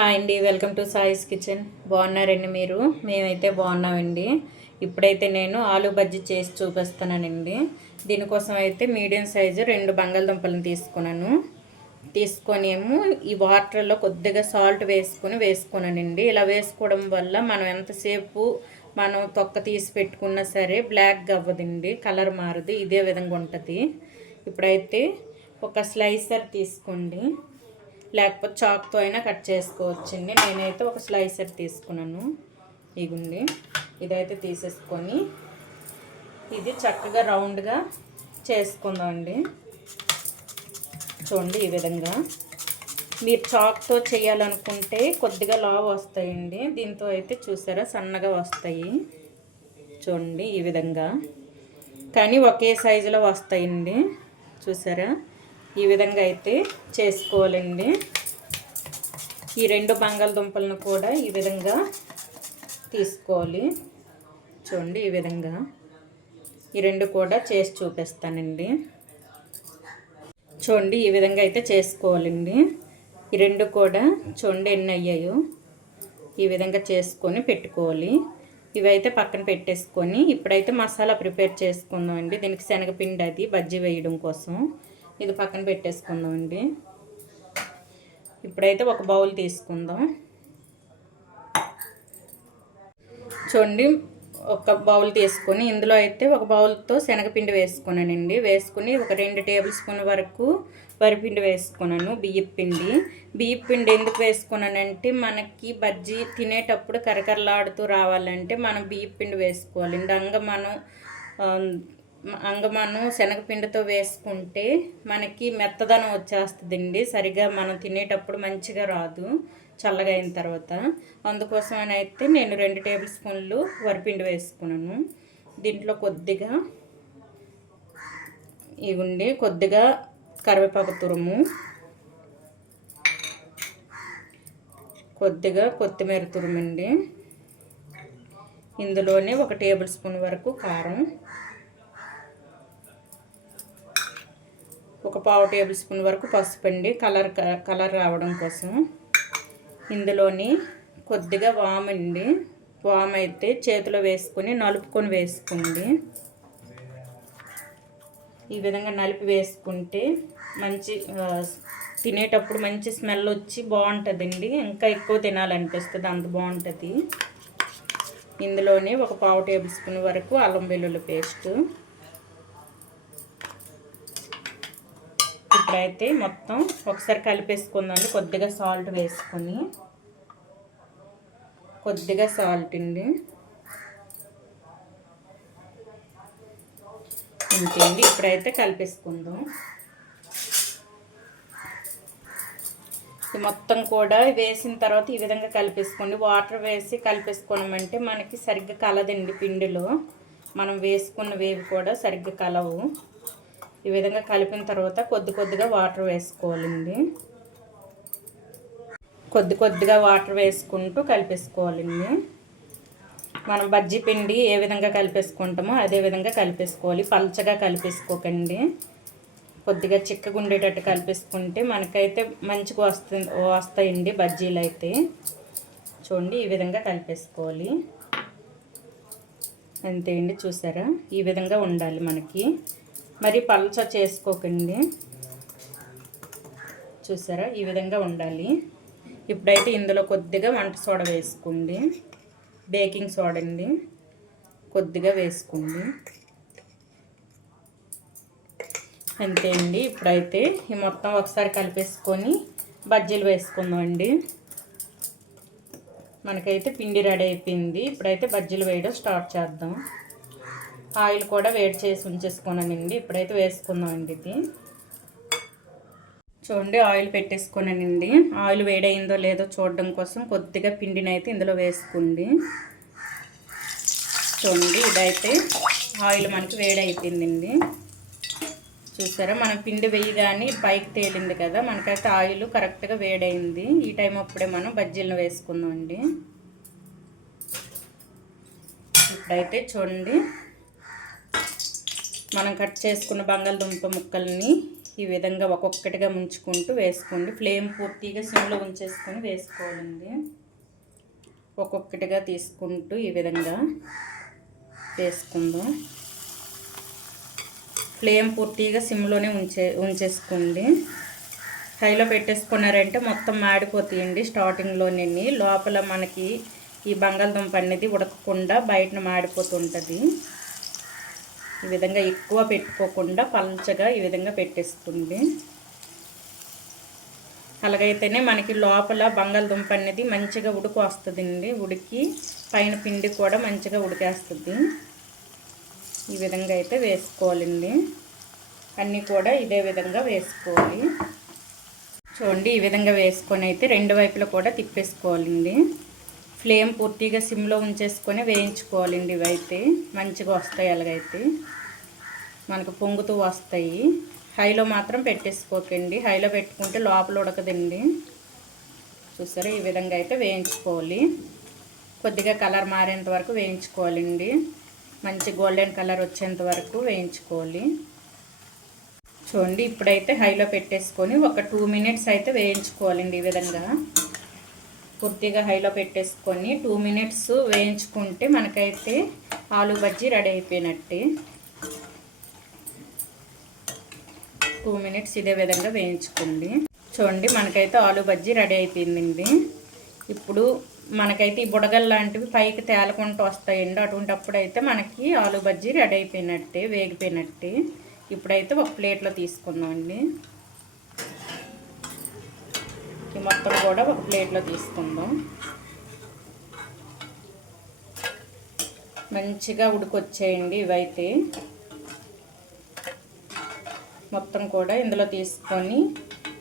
Hi అండి welcome to సాయిస్ kitchen. బాగున్నారండి మీరు? మేమైతే బాగున్నామండి. ఇప్పుడైతే నేను ఆలూ బజ్జీ చేసి చూపిస్తానండి. దీనికోసం అయితే మీడియం సైజు రెండు బంగాళదుంపలను తీసుకున్నాను. తీసుకొని ఏమో ఈ వాటర్లో కొద్దిగా సాల్ట్ వేసుకొని వేసుకున్నానండి. ఇలా వేసుకోవడం వల్ల మనం ఎంతసేపు మనం తొక్క తీసి పెట్టుకున్నా సరే బ్లాక్గా అవ్వదండి కలర్ మారదు. ఇదే విధంగా ఉంటుంది. ఇప్పుడైతే ఒక స్లైసర్ తీసుకోండి. లేకపోతే చాక్తో అయినా కట్ చేసుకోవచ్చండి. నేనైతే ఒక స్లైసర్ తీసుకున్నాను. ఇగుండి. ఇదైతే తీసేసుకొని ఇది చక్కగా రౌండ్గా చేసుకుందామండి. చూడండి ఈ విధంగా. మీరు చాక్తో చేయాలనుకుంటే కొద్దిగా లావ్ వస్తాయండి. దీంతో అయితే చూసారా సన్నగా వస్తాయి. చూడండి ఈ విధంగా. కానీ ఒకే సైజులో వస్తాయండి. చూసారా? ఈ విధంగా అయితే చేసుకోవాలండి. ఈ రెండు బంగాళదుంపలను కూడా ఈ విధంగా తీసుకోవాలి. చూడండి ఈ విధంగా. ఈ రెండు కూడా చేసి చూపిస్తానండి. చూడండి ఈ విధంగా అయితే చేసుకోవాలండి. ఈ రెండు కూడా చూడండి ఎన్ని అయ్యాయో. ఈ విధంగా చేసుకొని పెట్టుకోవాలి. ఇవైతే పక్కన పెట్టేసుకొని ఇప్పుడైతే మసాలా ప్రిపేర్ చేసుకుందాం అండి దీనికి శనగపిండి అది బజ్జీ వేయడం కోసం. ఇది పక్కన పెట్టేసుకుందాం అండి ఇప్పుడైతే ఒక బౌల్ తీసుకుందాం. చూడండి ఒక బౌల్ తీసుకొని ఇందులో అయితే ఒక బౌల్తో శనగపిండి వేసుకున్నానండి. వేసుకుని ఒక రెండు టేబుల్ స్పూన్ వరకు వరిపిండి వేసుకున్నాను బియ్యపు పిండి. పిండి ఎందుకు వేసుకున్నానంటే మనకి బజ్జీ తినేటప్పుడు కరకరలాడుతూ రావాలంటే మనం బియ్యపు పిండి వేసుకోవాలి. దంగ మనం అంగమాను శనగపిండితో వేసుకుంటే మనకి మెత్తదనం వచ్చేస్తుందండి. సరిగా మనం తినేటప్పుడు మంచిగా రాదు చల్లగా అయిన తర్వాత. అందుకోసం అని అయితే నేను రెండు టేబుల్ స్పూన్లు వరిపిండి వేసుకున్నాను. దీంట్లో కొద్దిగా ఇవ్వండి కొద్దిగా కరివేపాకు తురుము కొద్దిగా కొత్తిమీర తురుమండి. ఇందులోనే ఒక టేబుల్ స్పూన్ వరకు కారం ఒక పావు టేబుల్ స్పూన్ వరకు పసుపు అండి. కలర్ కలర్ రావడం కోసం ఇందులోని కొద్దిగా వామండి వామ్ అయితే చేతిలో వేసుకొని నలుపుకొని వేసుకోండి. ఈ విధంగా నలిపి వేసుకుంటే మంచి తినేటప్పుడు మంచి స్మెల్ వచ్చి బాగుంటుందండి. ఇంకా ఎక్కువ తినాలనిపిస్తుంది అంత బాగుంటుంది. ఇందులోనే ఒక పావు టేబుల్ స్పూన్ వరకు అల్లం వెల్లుల్లి పేస్ట్. ఇప్పుడైతే మొత్తం ఒకసారి కలిపేసుకుందాం కొద్దిగా సాల్ట్ వేసుకొని కొద్దిగా సాల్ట్ అండి. ఇంకేండి ఇప్పుడైతే కలిపేసుకుందాం. మొత్తం కూడా వేసిన తర్వాత ఈ విధంగా కలిపేసుకోండి. వాటర్ వేసి కలిపేసుకోవడమంటే మనకి సరిగ్గా కలదండి పిండిలో. మనం వేసుకున్న వేవి కూడా సరిగ్గా కలవు. ఈ విధంగా కలిపిన తర్వాత కొద్ది కొద్దిగా వాటర్ వేసుకోవాలండి. కొద్ది కొద్దిగా వాటర్ వేసుకుంటూ కలిపేసుకోవాలండి. మనం బజ్జీ పిండి ఏ విధంగా కలిపేసుకుంటామో అదే విధంగా కలిపేసుకోవాలి. పల్చగా కలిపేసుకోకండి. కొద్దిగా చిక్కగా ఉండేటట్టు కలిపేసుకుంటే మనకైతే మంచిగా వస్తుంది వస్తాయండి బజ్జీలు అయితే. చూడండి ఈ విధంగా కలిపేసుకోవాలి. అంతే అండి చూసారా? ఈ విధంగా ఉండాలి మనకి. మరి పల్చ చేసుకోకండి. చూసారా? ఈ విధంగా ఉండాలి. ఇప్పుడైతే ఇందులో కొద్దిగా వంట సోడా వేసుకోండి. బేకింగ్ సోడా అండి. కొద్దిగా వేసుకోండి. అంతే అండి. ఇప్పుడైతే ఈ మొత్తం ఒకసారి కలిపేసుకొని బజ్జీలు వేసుకుందామండి. మనకైతే పిండి రెడీ అయిపోయింది. ఇప్పుడైతే బజ్జీలు వేయడం స్టార్ట్ చేద్దాం. ఆయిల్ కూడా వేడి చేసి ఉంచేసుకున్నానండి ఇప్పుడైతే వేసుకుందామండి ఇది. చూడండి ఆయిల్ పెట్టేసుకున్నానండి ఆయిల్ వేడైందో లేదో చూడడం కోసం కొద్దిగా పిండిని అయితే ఇందులో వేసుకోండి. చూడండి ఇదైతే ఆయిల్ మనకి వేడైపోయిందండి. చూసారా మనం పిండి వేయగానే పైకి తేలింది కదా మనకైతే ఆయిల్ కరెక్ట్గా వేడైంది ఈ టైం అప్పుడే మనం బజ్జీలను వేసుకుందాం అండి ఇప్పుడైతే చూడండి మనం కట్ చేసుకున్న బంగాళదుంప ముక్కల్ని ఈ విధంగా ఒక్కొక్కటిగా ముంచుకుంటూ వేసుకోండి. ఫ్లేమ్ పూర్తిగా సిమ్లో ఉంచేసుకొని వేసుకోవాలండి. ఒక్కొక్కటిగా తీసుకుంటూ ఈ విధంగా వేసుకుందాం. ఫ్లేమ్ పూర్తిగా సిమ్లోనే ఉంచే ఉంచేసుకోండి. హైలో పెట్టేసుకున్నారంటే మొత్తం మాడిపోతాయండి స్టార్టింగ్లోనే లోపల మనకి ఈ బంగాళదుంప అనేది ఉడకకుండా బయటన మాడిపోతుంటుంది. ఈ విధంగా ఎక్కువ పెట్టుకోకుండా పల్చగా ఈ విధంగా పెట్టేస్తుంది. అలాగైతేనే మనకి లోపల బంగాళదుంప అనేది మంచిగా ఉడుకు వస్తుందండి ఉడికి పైన పిండి కూడా మంచిగా ఉడికేస్తుంది. ఈ విధంగా అయితే వేసుకోవాలండి. అన్నీ కూడా ఇదే విధంగా వేసుకోవాలి. చూడండి ఈ విధంగా వేసుకొని అయితే రెండు వైపులా కూడా తిప్పేసుకోవాలండి. ఫ్లేమ్ పూర్తిగా సిమ్లో ఉంచేసుకొని వేయించుకోవాలండి ఇవైతే మంచిగా వస్తాయి అలాగైతే మనకు పొంగుతూ వస్తాయి. హైలో మాత్రం పెట్టేసుకోకండి. హైలో పెట్టుకుంటే లోపల ఉడకదండి. చూసారా? ఈ విధంగా అయితే వేయించుకోవాలి. కొద్దిగా కలర్ మారేంత వరకు వేయించుకోవాలండి. మంచి గోల్డెన్ కలర్ వచ్చేంత వరకు వేయించుకోవాలి. చూడండి ఇప్పుడైతే హైలో పెట్టేసుకొని ఒక టూ మినిట్స్ అయితే వేయించుకోవాలండి ఈ విధంగా. పూర్తిగా హైలో పెట్టేసుకొని టూ మినిట్స్ వేయించుకుంటే మనకైతే ఆలు బజ్జీ రెడీ అయిపోయినట్టే. టూ మినిట్స్ ఇదే విధంగా వేయించుకోండి. చూడండి మనకైతే ఆలు బజ్జీ రెడీ అయిపోయిందండి. ఇప్పుడు మనకైతే ఈ బుడగల్ లాంటివి పైకి తేలకుండా వస్తాయండి. అటువంటిప్పుడు అయితే మనకి ఆలు బజ్జీ రెడీ అయిపోయినట్టే వేగిపోయినట్టే. ఇప్పుడైతే ఒక ప్లేట్లో తీసుకుందామండి. ఇది మొత్తం కూడా ఒక ప్లేట్లో తీసుకుందాం. మంచిగా ఉడికొచ్చేయండి ఇవైతే. మొత్తం కూడా ఇందులో తీసుకొని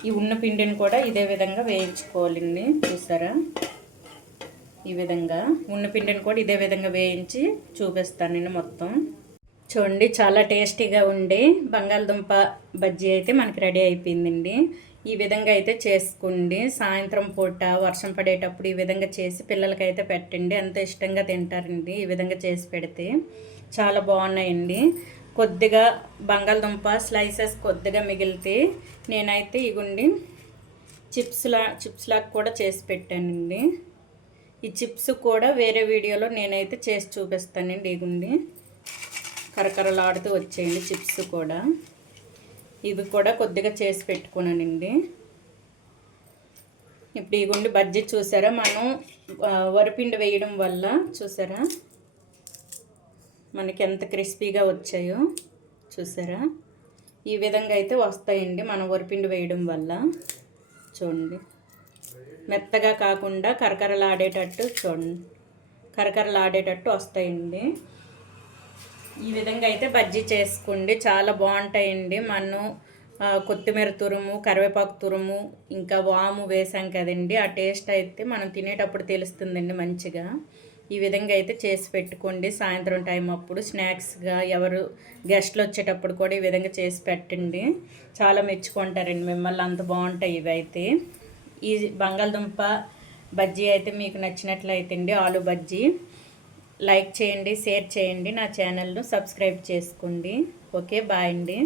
ఈ ఉన్న పిండిని కూడా ఇదే విధంగా వేయించుకోవాలండి. చూసారా? ఈ విధంగా ఉన్న పిండిని కూడా ఇదే విధంగా వేయించి చూపిస్తానండి మొత్తం. చూడండి చాలా టేస్టీగా ఉండే బంగాళదుంప బజ్జీ అయితే మనకి రెడీ అయిపోయిందండి. ఈ విధంగా అయితే చేసుకోండి సాయంత్రం పూట వర్షం పడేటప్పుడు ఈ విధంగా చేసి పిల్లలకైతే పెట్టండి. ఎంత ఇష్టంగా తింటారండి ఈ విధంగా చేసి పెడితే. చాలా బాగున్నాయండి. కొద్దిగా బంగాళదుంప స్లైసెస్ కొద్దిగా మిగిలితే నేనైతే ఇగుండి చిప్స్లా చిప్స్లాగా కూడా చేసి పెట్టానండి. ఈ చిప్స్ కూడా వేరే వీడియోలో నేనైతే చేసి చూపిస్తానండి ఇగుండి. కరకరలాడుతూ వచ్చేయండి చిప్స్ కూడా. ఇవి కూడా కొద్దిగా చేసి పెట్టుకున్నానండి. ఇప్పుడు ఈ గుండి బజ్జీ చూసారా? మనం వరిపిండి వేయడం వల్ల చూసారా? మనకి ఎంత క్రిస్పీగా వచ్చాయో చూసారా? ఈ విధంగా అయితే వస్తాయండి మనం వరిపిండి వేయడం వల్ల. చూడండి. మెత్తగా కాకుండా కరకరలాడేటట్టు చూడండి. కరకరలాడేటట్టు వస్తాయండి. ఈ విధంగా అయితే బజ్జీ చేసుకోండి చాలా బాగుంటాయండి. మనం కొత్తిమీర తురుము కరివేపాకు తురుము ఇంకా వాము వేసాం కదండి. ఆ టేస్ట్ అయితే మనం తినేటప్పుడు తెలుస్తుందండి మంచిగా. ఈ విధంగా అయితే చేసి పెట్టుకోండి. సాయంత్రం టైం అప్పుడు స్నాక్స్గా ఎవరు గెస్ట్లు వచ్చేటప్పుడు కూడా ఈ విధంగా చేసి పెట్టండి. చాలా మెచ్చుకుంటారండి మిమ్మల్ని. అంత బాగుంటాయి ఇవి అయితే. ఈ బంగాళదుంప బజ్జీ అయితే మీకు నచ్చినట్లయితే అండి ఆలు బజ్జీ. లైక్ చేయండి షేర్ చేయండి నా ఛానల్ను సబ్స్క్రైబ్ చేసుకోండి. ఓకే బాయ్ అండి.